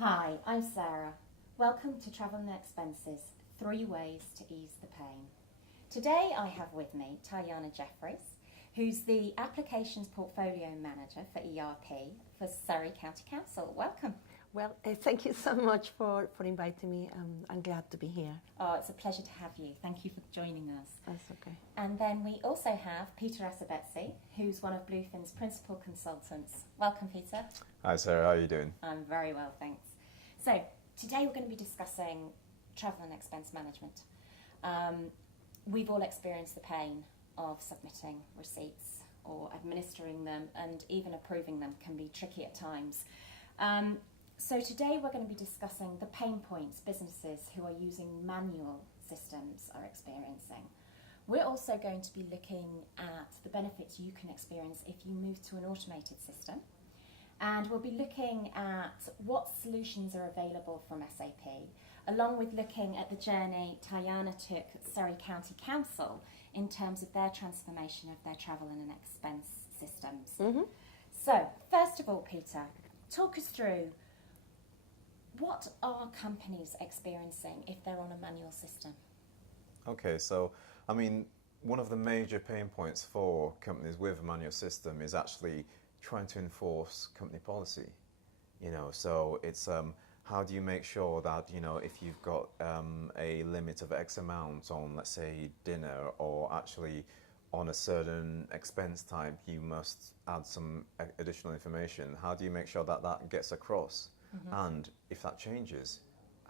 Hi, I'm Sarah. Welcome to Travel and Expenses, 3 ways to ease the pain. Today I have with me Tayana Jeffries, who's the Applications Portfolio Manager for ERP for Surrey County Council. Welcome. Well, thank you so much for inviting me. I'm glad to be here. Oh, it's a pleasure to have you. Thank you for joining us. That's okay. And then we also have Peter Asigbetse, who's one of Bluefin's principal consultants. Welcome, Peter. Hi Sarah, how are you doing? I'm very well, thanks. So, today we're going to be discussing travel and expense management. We've all experienced the pain of submitting receipts or administering them, and even approving them can be tricky at times. So today we're going to be discussing the pain points businesses who are using manual systems are experiencing. We're also going to be looking at the benefits you can experience if you move to an automated system. And we'll be looking at what solutions are available from SAP, along with looking at the journey Tayana took at Surrey County Council in terms of their transformation of their travel and expense systems. Mm-hmm. So, first of all, Peter, talk us through what are companies experiencing if they're on a manual system? Okay, so I mean, one of the major pain points for companies with a manual system is actually trying to enforce company policy. So it's how do you make sure that if you've got a limit of X amount on, let's say, dinner, or actually on a certain expense type, you must add some additional information. How do you make sure that that gets across? Mm-hmm. And if that changes,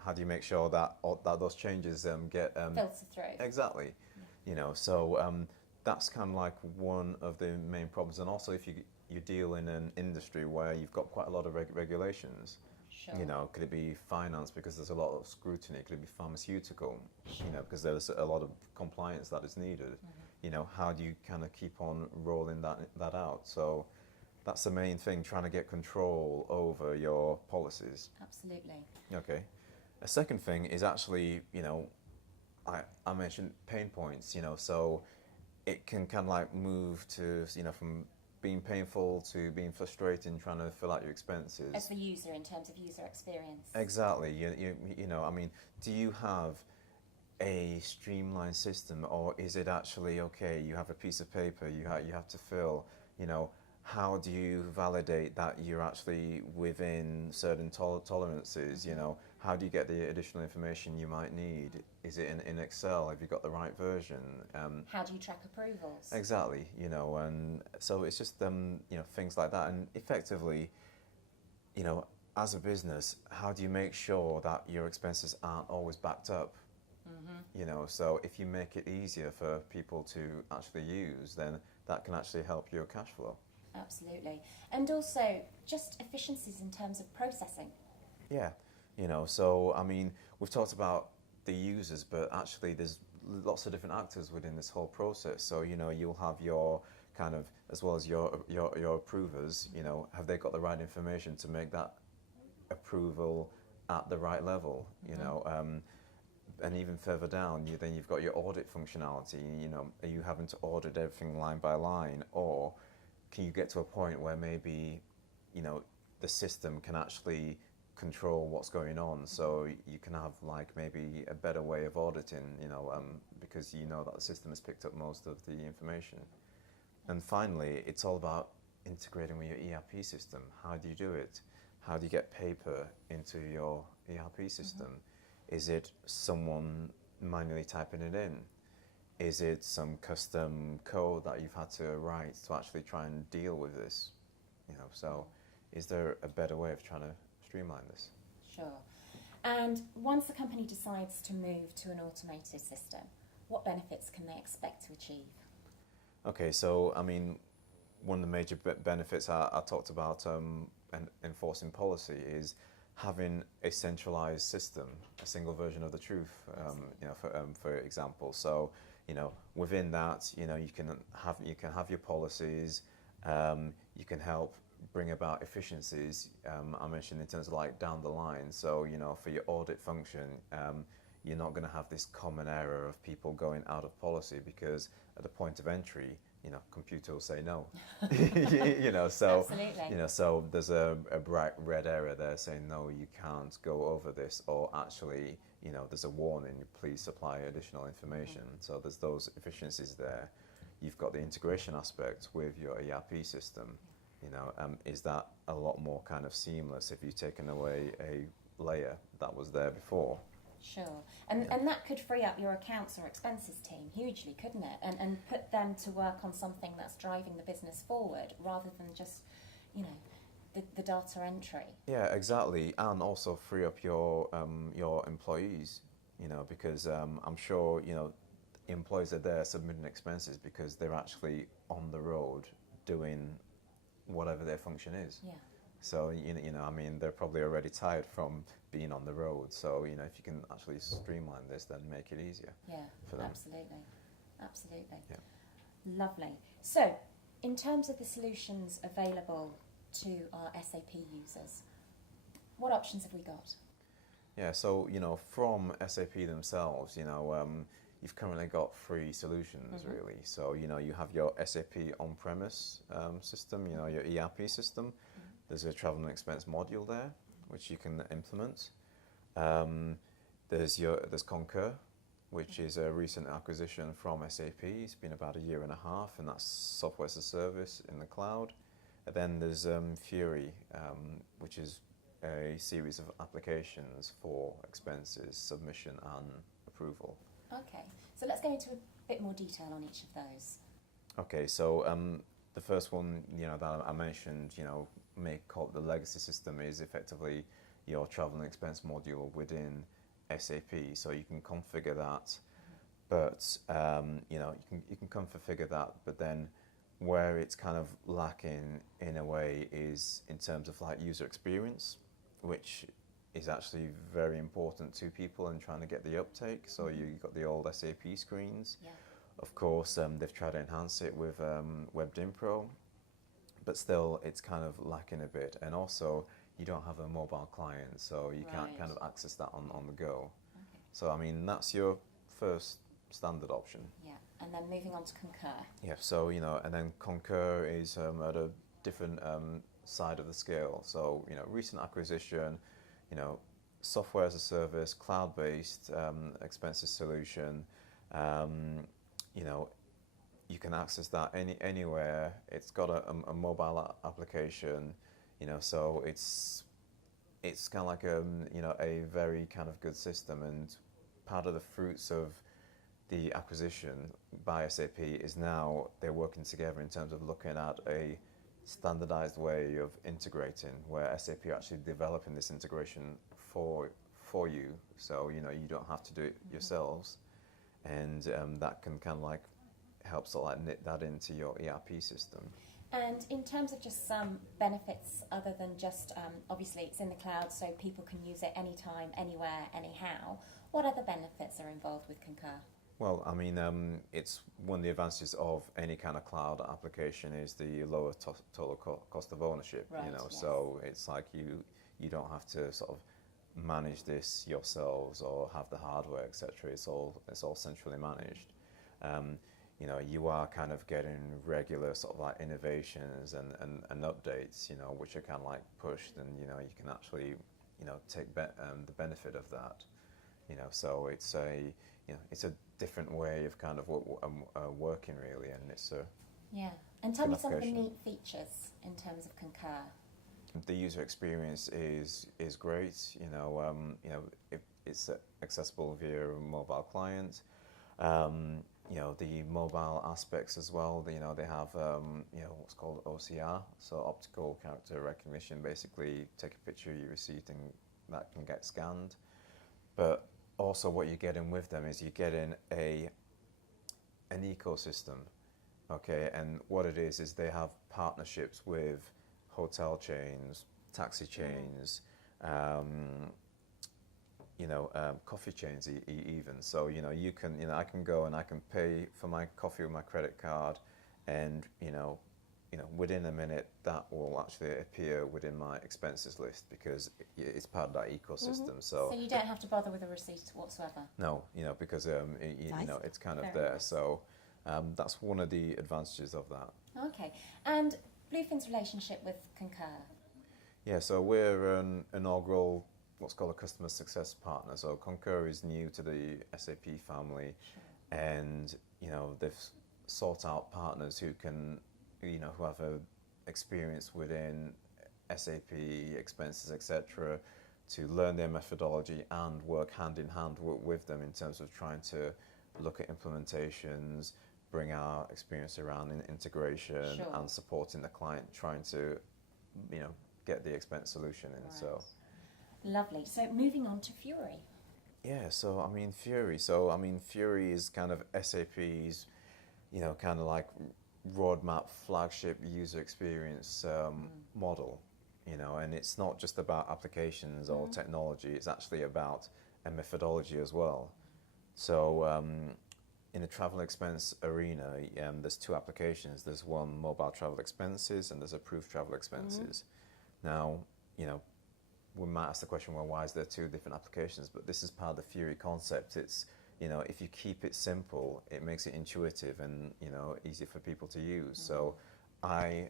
how do you make sure that those changes get filter through? Exactly. Yeah. So that's kind of like one of the main problems. And also, if you deal in an industry where you've got quite a lot of regulations, sure. Could it be finance because there's a lot of scrutiny? Could it be pharmaceutical? Sure. Because there's a lot of compliance that is needed. Mm-hmm. How do you kind of keep on rolling that out? So that's the main thing, trying to get control over your policies. Absolutely. Okay. A second thing is actually, I mentioned pain points, so it can kind of like move to, from being painful to being frustrating, trying to fill out your expenses. As the user, in terms of user experience. Exactly. I mean, do you have a streamlined system, or is it actually, okay, you have a piece of paper you have to fill, how do you validate that you're actually within certain tolerances? How do you get the additional information you might need? Is it in Excel? Have you got the right version? How do you track approvals? Exactly, and so it's just things like that. And effectively, as a business, how do you make sure that your expenses aren't always backed up? Mm-hmm. So if you make it easier for people to actually use, then that can actually help your cash flow. Absolutely. And also just efficiencies in terms of processing. Yeah, so I mean, we've talked about the users, but actually there's lots of different actors within this whole process. So, you'll have your kind of, as well as your approvers, have they got the right information to make that approval at the right level, and even further down, then you've got your audit functionality, are you having to audit everything line by line, or can you get to a point where maybe, the system can actually control what's going on, so you can have like maybe a better way of auditing, because that the system has picked up most of the information. And finally, it's all about integrating with your ERP system. How do you do it? How do you get paper into your ERP system? Mm-hmm. Is it someone manually typing it in? Is it some custom code that you've had to write to actually try and deal with this? So is there a better way of trying to streamline this? Sure. And once a company decides to move to an automated system, what benefits can they expect to achieve? Okay, so I mean, one of the major benefits I talked about enforcing policy is having a centralized system, a single version of the truth, for example. So, within that, you can have your policies, you can help bring about efficiencies. I mentioned in terms of like down the line. So, for your audit function, you're not going to have this common error of people going out of policy, because at the point of entry, computer will say no. you know, so Absolutely. so there's a bright red area there saying no, you can't go over this, or actually, there's a warning, please supply additional information. So there's those efficiencies there. You've got the integration aspect with your ERP system. Is that a lot more kind of seamless if you've taken away a layer that was there before? Sure. And that could free up your accounts or expenses team hugely, couldn't it? And put them to work on something that's driving the business forward rather than just, the data entry. Yeah, exactly. And also free up your employees, because I'm sure, employees are there submitting expenses because they're actually on the road doing whatever their function is. Yeah. So, they're probably already tired from being on the road. So, if you can actually streamline this, then make it easier for them. Absolutely. Absolutely. Yeah. Lovely. So, in terms of the solutions available to our SAP users, what options have we got? Yeah, so, from SAP themselves, you've currently got 3 solutions, really. So, you have your SAP on-premise system, your ERP system. There's a travel and expense module there, which you can implement. There's Concur, which is a recent acquisition from SAP. It's been about a year and a half, and that's software as a service in the cloud. And then there's Fiori, which is a series of applications for expenses, submission and approval. Okay, so let's go into a bit more detail on each of those. Okay, so the first one, that I mentioned, may call the legacy system, is effectively your travel and expense module within SAP. So you can configure that, but you can configure that, but then where it's kind of lacking in a way is in terms of like user experience, which is actually very important to people and trying to get the uptake. So you've got the old SAP screens. Yeah. Of course, they've tried to enhance it with WebDim Pro, but still it's kind of lacking a bit. And also, you don't have a mobile client, so you can't kind of access that on the go. Okay. So, that's your first standard option. Yeah, and then moving on to Concur. Yeah, so, and then Concur is at a different side of the scale. So, recent acquisition, software as a service, cloud-based expenses solution. You can access that anywhere. It's got a mobile application, so it's kind of like a very kind of good system. And part of the fruits of the acquisition by SAP is now they're working together in terms of looking at a standardized way of integrating, where SAP are actually developing this integration for you, so you don't have to do it yourselves, and that can kind of like help sort of like knit that into your ERP system. And in terms of just some benefits, other than just obviously it's in the cloud, so people can use it anytime, anywhere, anyhow. What other benefits are involved with Concur? Well, it's one of the advantages of any kind of cloud application is the lower total cost of ownership. Right, yes. So it's like you don't have to sort of manage this yourselves or have the hardware, etc. It's all centrally managed. You are kind of getting regular sort of like innovations and updates, which are kind of like pushed, and you can actually take the benefit of that. So it's a different way of kind of working really, and it's a Yeah, and tell me some of the application. neat features in terms of Concur. The user experience is great. It's accessible via a mobile client. The mobile aspects as well. They have what's called OCR, so optical character recognition. Basically, take a picture of your receipt and that can get scanned. But also, what you're getting with them is you're getting an ecosystem. Okay, and what it is they have partnerships with hotel chains, taxi chains, coffee chains even. So you can I can go and I can pay for my coffee with my credit card, and within a minute that will actually appear within my expenses list because it's part of that ecosystem. So you don't have to bother with a receipt whatsoever. No, because Nice. it's kind of Very there. nice. So That's one of the advantages of that. Okay. And Bluefin's relationship with Concur? Yeah, so we're an inaugural, what's called a customer success partner. So Concur is new to the SAP family, and they've sought out partners who can, who have a experience within SAP expenses, etc., to learn their methodology and work hand in hand with them in terms of trying to look at implementations, bring our experience around in integration and supporting the client, trying to, get the expense solution in. Right. So lovely. So moving on to Fiori. Yeah, so Fiori is kind of SAP's, kind of like roadmap flagship user experience model, and it's not just about applications or technology, it's actually about a methodology as well. So in the travel expense arena, there's two applications. There's one, mobile travel expenses, and there's approved travel expenses. Now, we might ask the question, well, why is there two different applications? But this is part of the Fiori concept. It's, if you keep it simple, it makes it intuitive and, easy for people to use. So I'm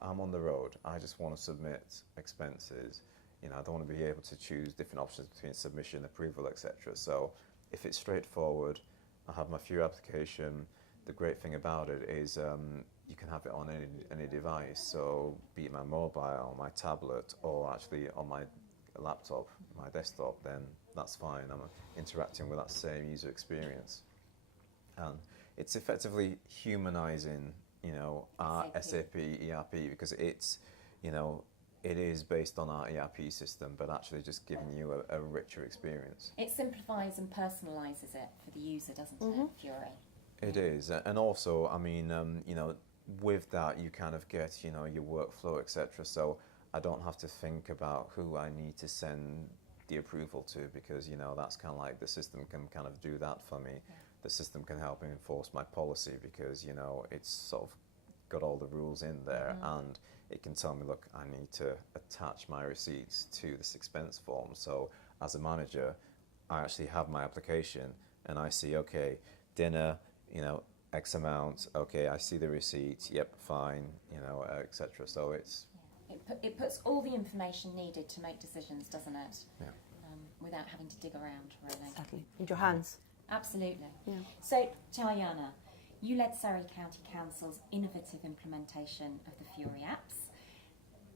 on the road. I just want to submit expenses. I don't want to be able to choose different options between submission, approval, etc. So if it's straightforward, I have my Fiori application. The great thing about it is you can have it on any device. So be it my mobile, my tablet, or actually on my laptop, my desktop, then that's fine. I'm interacting with that same user experience. And it's effectively humanizing, our SAP ERP, because it's, it is based on our ERP system, but actually just giving you a richer experience. It simplifies and personalises it for the user, doesn't it, Fiori? It is, and also, with that you kind of get, your workflow, etc. So I don't have to think about who I need to send the approval to, because, that's kind of like the system can kind of do that for me. Yeah. The system can help me enforce my policy because, it's sort of got all the rules in there, and it can tell me, look, I need to attach my receipts to this expense form. So as a manager, I actually have my application and I see, okay, dinner, X amount, okay, I see the receipt, yep, fine, etc. So it's... Yeah. It puts all the information needed to make decisions, doesn't it? Yeah. Without having to dig around, really. Exactly. In your hands. Absolutely. Yeah. So, Diana, you led Surrey County Council's innovative implementation of the Fiori Apps.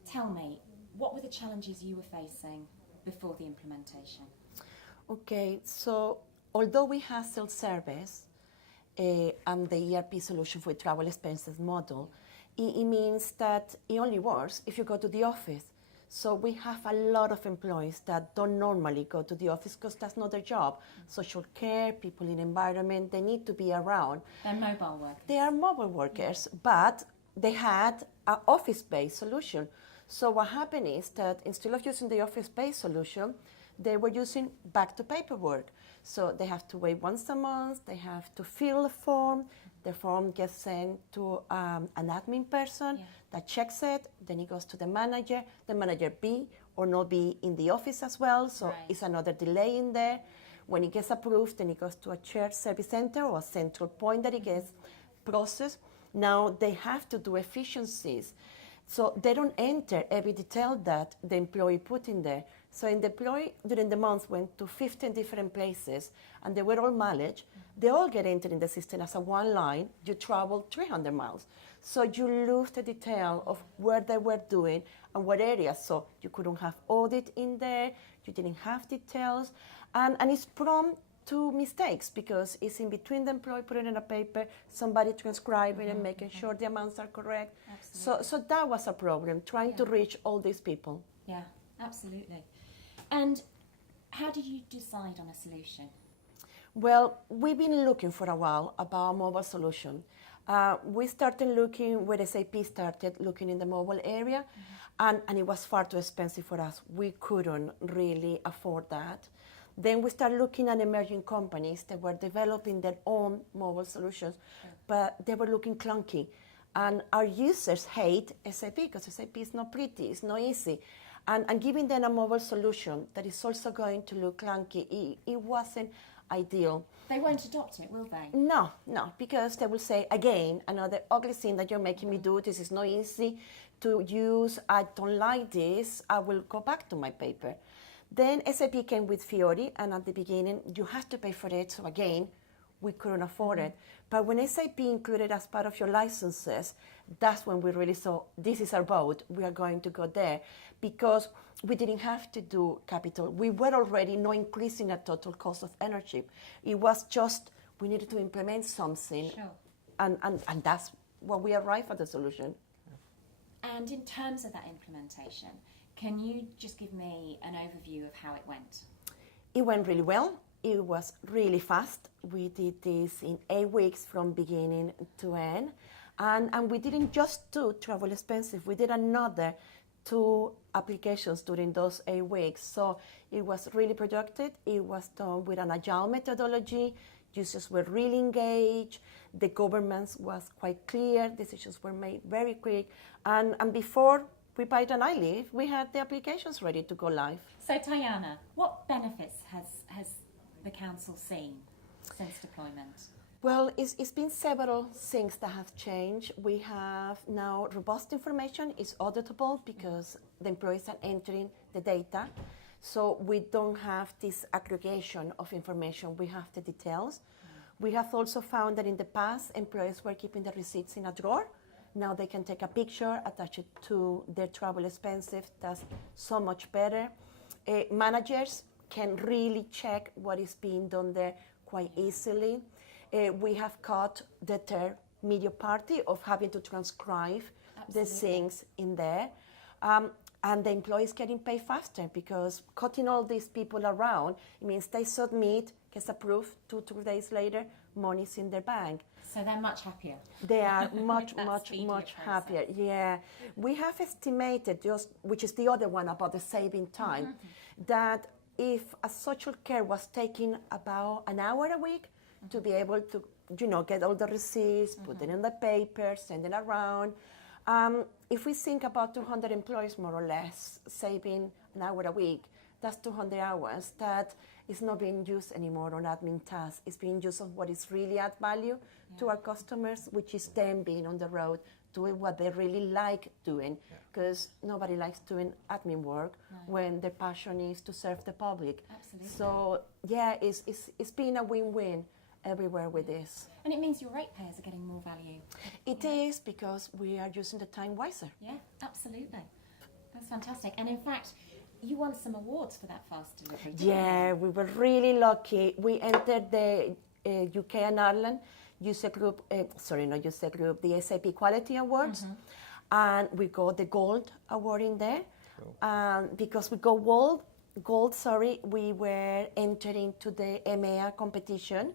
Tell me, what were the challenges you were facing before the implementation? Okay, so although we have self-service and the ERP solution for travel expenses model, it means that it only works if you go to the office. So we have a lot of employees that don't normally go to the office because that's not their job. Social care, people in environment, they need to be around. They're mobile workers. They are mobile workers, but they had an office-based solution. So what happened is that instead of using the office-based solution, they were using back to paperwork. So they have to wait once a month, they have to fill a form, the form gets sent to an admin person that checks it, then it goes to the manager be or not be in the office as well, so it's another delay in there. When it gets approved, then it goes to a shared service center or a central point that it gets processed. Now they have to do efficiencies. So they don't enter every detail that the employee put in there. So the employee during the month went to 15 different places and they were all mileage. They all get entered in the system as a one line. You travel 300 miles. So you lose the detail of where they were doing and what areas. So you couldn't have audit in there. You didn't have details. And it's prone to mistakes because it's in between the employee putting it in a paper, somebody transcribing and making sure the amounts are correct. So that was a problem, trying to reach all these people. Yeah, absolutely. And how did you decide on a solution? Well, we've been looking for a while about a mobile solution. We started looking where SAP started looking in the mobile area, and it was far too expensive for us. We couldn't really afford that. Then we started looking at emerging companies that were developing their own mobile solutions, but they were looking clunky. And our users hate SAP because SAP is not pretty, it's not easy. And giving them a mobile solution that is also going to look clunky, it wasn't ideal. They won't adopt it, will they? No, because they will say, again, another ugly thing that you're making me do. This is not easy to use. I don't like this. I will go back to my paper. Then SAP came with Fiori, and at the beginning, you have to pay for it. So again, we couldn't afford it. But when SAP included as part of your licenses, that's when we really saw, this is our boat. We are going to go there. Because we didn't have to do capital. We were already not increasing the total cost of energy. It was just, we needed to implement something. Sure. And that's where we arrived at the solution. And in terms of that implementation, can you just give me an overview of how it went? It went really well. It was really fast. We did this in 8 weeks from beginning to end. And we didn't just do travel expenses. We did another 2 applications during those 8 weeks. So it was really productive. It was done with an agile methodology. Users were really engaged. The governance was quite clear. Decisions were made very quick. And before we bite an eyelid, we had the applications ready to go live. So Tayana, what benefits has the council seen since deployment? Well, it's been several things that have changed. We have now robust information. It's auditable because the employees are entering the data. So we don't have this aggregation of information. We have the details. We have also found that in the past, employees were keeping the receipts in a drawer. Now they can take a picture, attach it to their travel expenses. That's so much better. Managers can really check what is being done there quite easily. We have cut the third media party of having to transcribe the things in there. And the employees getting paid faster because cutting all these people around, it means they submit, gets approved, 2-3 days later, money's in their bank. So they're much happier. They are much happier. Yeah. We have estimated, just, which is the other one about the saving time, that if a social care was taking about an hour a week to be able to, get all the receipts, put it in the paper, send it around. If we think about 200 employees, more or less, saving an hour a week, that's 200 hours that is not being used anymore on admin tasks. It's being used on what is really add value to our customers, which is them being on the road, doing what they really like doing, because nobody likes doing admin work when their passion is to serve the public. Absolutely. So, yeah, it's been a win-win everywhere with this. And it means your ratepayers are getting more value. It is because we are using the time wiser. Yeah, absolutely. That's fantastic. And in fact, you won some awards for that fast delivery. Yeah, we were really lucky. We entered the UK and Ireland the SAP Quality Awards, and we got the Gold Award in there. Cool. Because we got gold, we were entering to the EMEA competition.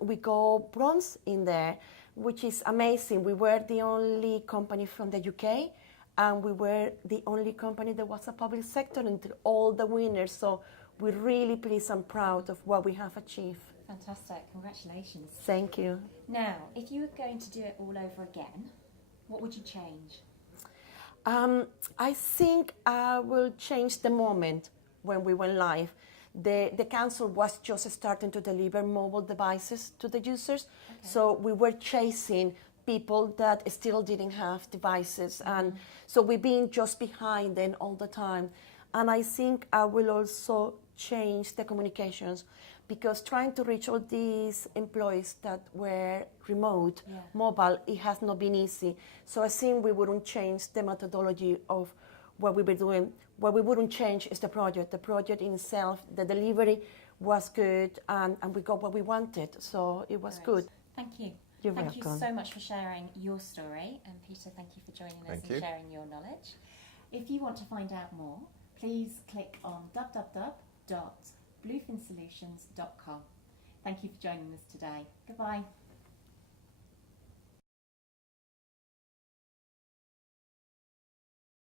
We got bronze in there, which is amazing. We were the only company from the UK, and we were the only company that was a public sector into all the winners. So we're really pleased and proud of what we have achieved. Fantastic. Congratulations. Thank you. Now, if you were going to do it all over again, what would you change? I think I will change the moment when we went live. The council was just starting to deliver mobile devices to the users, so we were chasing people that still didn't have devices, and so we've been just behind them all the time. And I think I will also change the communications, because trying to reach all these employees that were remote, mobile, it has not been easy. So I think we wouldn't change the methodology of what we were doing. What we wouldn't change is the project. The project in itself, the delivery was good, and we got what we wanted. So it was good. Thank you. You're Thank welcome. you so much for sharing your story. And Peter, thank you for joining us and sharing your knowledge. If you want to find out more, please click on www.bluefinsolutions.com. Thank you for joining us today. Goodbye.